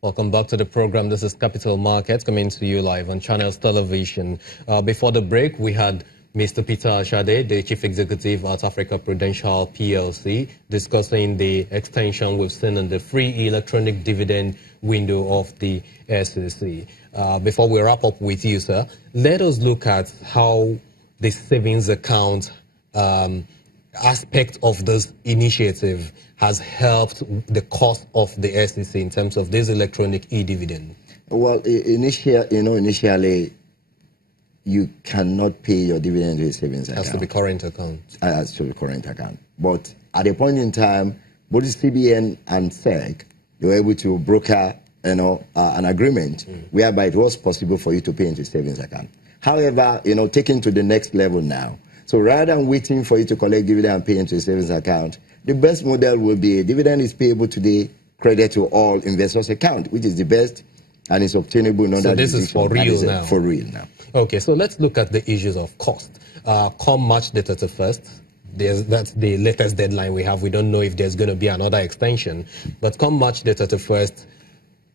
Welcome back to the program. This is Capital Markets coming to you live on Channels Television. Before the break, we had Mr. Peter Ashade, the Chief Executive at Africa Prudential PLC, discussing the extension we've seen in the free electronic dividend window of the SEC. Before we wrap up with you, sir, let us look at how the savings account aspect of this initiative has helped the cost of the SEC in terms of this electronic e-dividend. Well, initially, you cannot pay your dividend with a savings account. It has to be current account. Has to be current account. But at a point in time, both CBN and SEC, they were able to broker, an agreement whereby it was possible for you to pay into a savings account. However, taken to the next level now. So rather than waiting for you to collect dividend and pay into a savings account, the best model will be a dividend is payable today, credit to all investors' account, which is the best, and it's obtainable in So this is for real now? For real now. Okay, so let's look at the issues of cost. Come March the 31st, that's the latest deadline we have. We don't know if there's going to be another extension. But come March the 31st,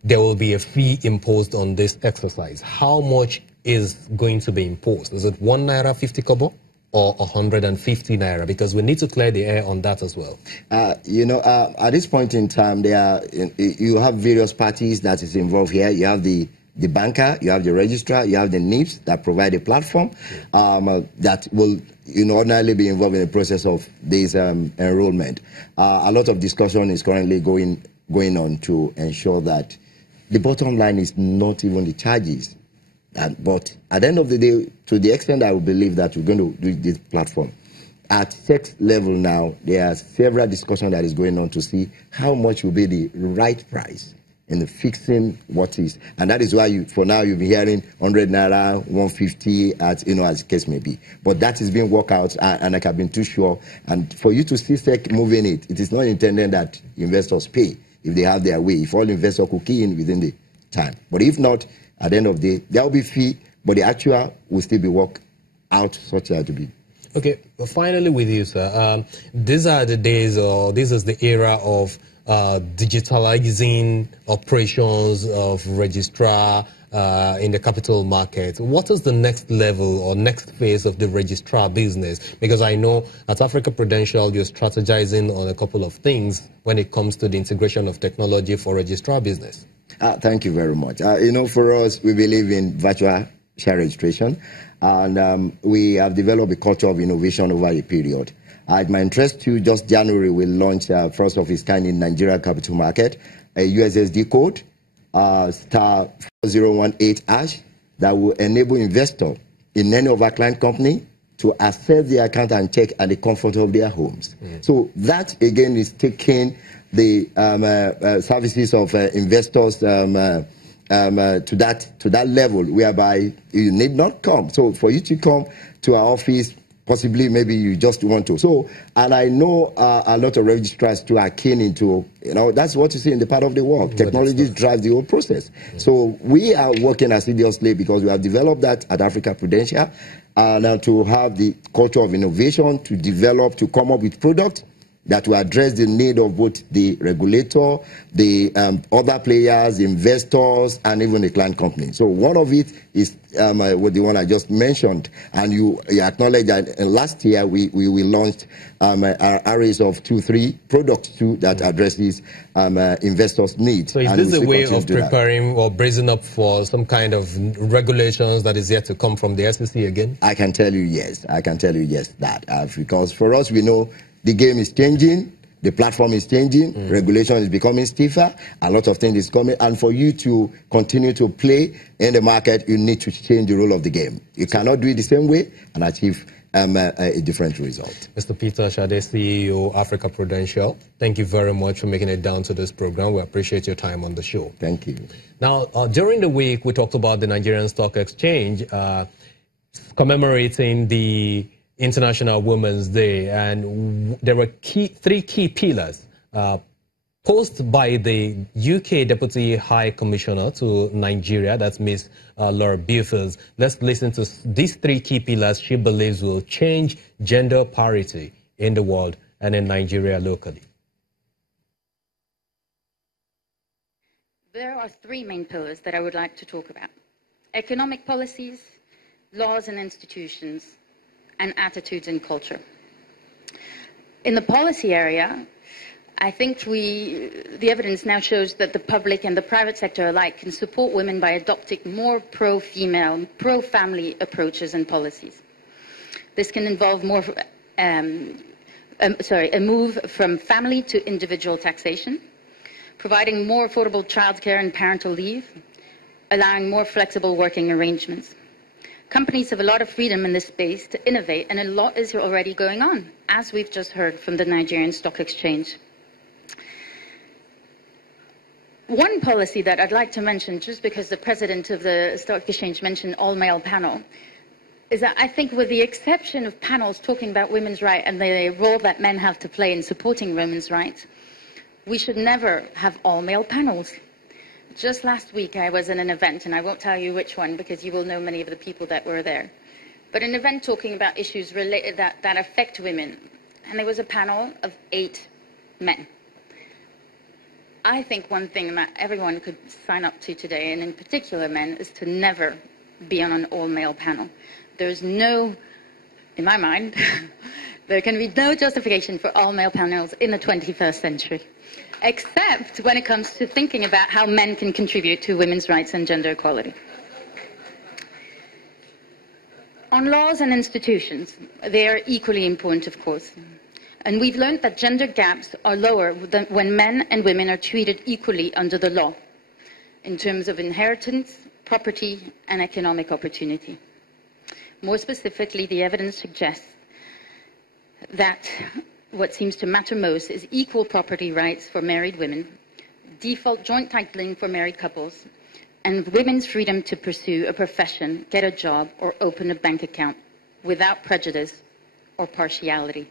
there will be a fee imposed on this exercise. How much is going to be imposed? Is it 1 naira 50 kobo? Or 150 naira, because we need to clear the air on that as well. At this point in time, you have various parties that is involved here. You have the banker, you have the registrar, you have the NIPS that provide a platform that will ordinarily be involved in the process of this enrollment. A lot of discussion is currently going on to ensure that the bottom line is not even the charges. But at the end of the day, to the extent I would believe that we're going to do this platform, at SEC level now, there are several discussions that is going on to see how much will be the right price in the fixing what is. And that is why, for now, you'll be hearing 100 naira, 150, as the case may be. But that is being worked out, and I have been too sure. And for you to see SEC moving it, it is not intended that investors pay if they have their way. If all investors could key in within the time. But if not, at the end of the day, there will be fee, but the actual will still be worked out such as to be. Okay, well, finally with you, sir. These are the days, or this is the era of digitalizing operations of registrar in the capital market. What is the next level or next phase of the registrar business? Because I know at Africa Prudential, you're strategizing on a couple of things when it comes to the integration of technology for registrar business. Thank you very much. For us, we believe in virtual share registration, and we have developed a culture of innovation over a period. It might interest you, just January, we launched first of its kind in Nigeria capital market, a USSD code, star 4018 hash, that will enable investor in any of our client company to access the account and check at the comfort of their homes. So that, again, is taking the services of investors to that level whereby you need not come. So for you to come to our office, possibly maybe you just want to. So, and I know a lot of registrars too are keen into, that's what you see in the part of the world. Technology drives the whole process. So we are working assiduously because we have developed that at Africa Prudential, and to have the culture of innovation, to develop, to come up with products that will address the need of both the regulator, the other players, investors, and even the client company. So one of it is the one I just mentioned, and you acknowledge that last year we launched arrays of 2-3 products too that addresses investors' needs. So is this a way of preparing or bracing up for some kind of regulations that is yet to come from the SEC again? I can tell you yes. I can tell you yes, that because for us, we know the game is changing, the platform is changing, regulation is becoming stiffer, a lot of things is coming, and for you to continue to play in the market, you need to change the rule of the game. You cannot do it the same way and achieve a different result. Mr. Peter Ashade, CEO, Africa Prudential, thank you very much for making it down to this program. We appreciate your time on the show. Thank you. Now, during the week, we talked about the Nigerian Stock Exchange commemorating the International Women's Day, and there were three key pillars posed by the UK Deputy High Commissioner to Nigeria, that's Ms. Laura Buford. Let's listen to these three key pillars she believes will change gender parity in the world and in Nigeria locally. There are three main pillars that I would like to talk about: economic policies, laws and institutions, and attitudes and culture. In the policy area, I think the evidence now shows that the public and the private sector alike can support women by adopting more pro-female, pro-family approaches and policies. This can involve more, a move from family to individual taxation, providing more affordable childcare and parental leave, allowing more flexible working arrangements. Companies have a lot of freedom in this space to innovate, and a lot is already going on, as we've just heard from the Nigerian Stock Exchange. One policy that I'd like to mention, just because the president of the Stock Exchange mentioned all-male panel, is that I think with the exception of panels talking about women's rights and the role that men have to play in supporting women's rights, we should never have all-male panels. Just last week I was in an event, and I won't tell you which one because you will know many of the people that were there, but an event talking about issues related that affect women, and there was a panel of 8 men. I think one thing that everyone could sign up to today, and in particular men, is to never be on an all-male panel. There's no, in my mind, there can be no justification for all-male panels in the 21st century, except when it comes to thinking about how men can contribute to women's rights and gender equality. On laws and institutions, they are equally important, of course. And we've learned that gender gaps are lower than when men and women are treated equally under the law, in terms of inheritance, property, and economic opportunity. More specifically, the evidence suggests that what seems to matter most is equal property rights for married women, default joint titling for married couples, and women's freedom to pursue a profession, get a job, or open a bank account without prejudice or partiality.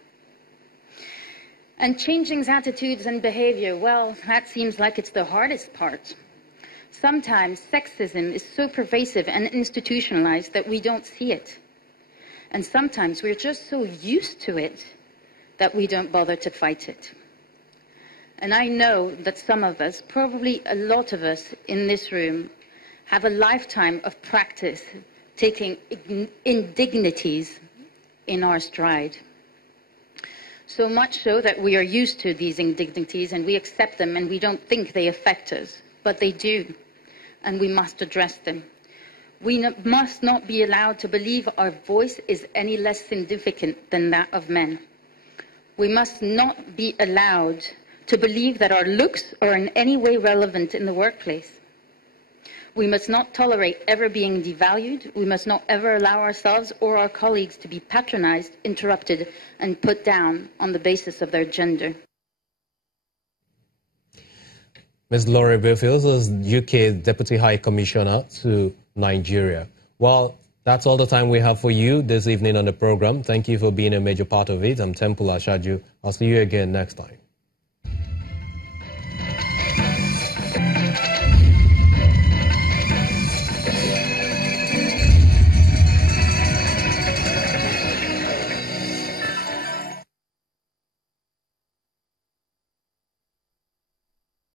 And changing attitudes and behavior, well, that seems like it's the hardest part. Sometimes sexism is so pervasive and institutionalized that we don't see it. And sometimes we're just so used to it that we don't bother to fight it. And I know that some of us, probably a lot of us in this room, have a lifetime of practice taking indignities in our stride. So much so that we are used to these indignities and we accept them and we don't think they affect us, but they do, and we must address them. We must not be allowed to believe our voice is any less significant than that of men. We must not be allowed to believe that our looks are in any way relevant in the workplace. We must not tolerate ever being devalued. We must not ever allow ourselves or our colleagues to be patronized, interrupted, and put down on the basis of their gender. Ms. Laurie Buffield is UK Deputy High Commissioner to Nigeria. Well, that's all the time we have for you this evening on the program. Thank you for being a major part of it. I'm Temple Ashaju. I'll see you again next time.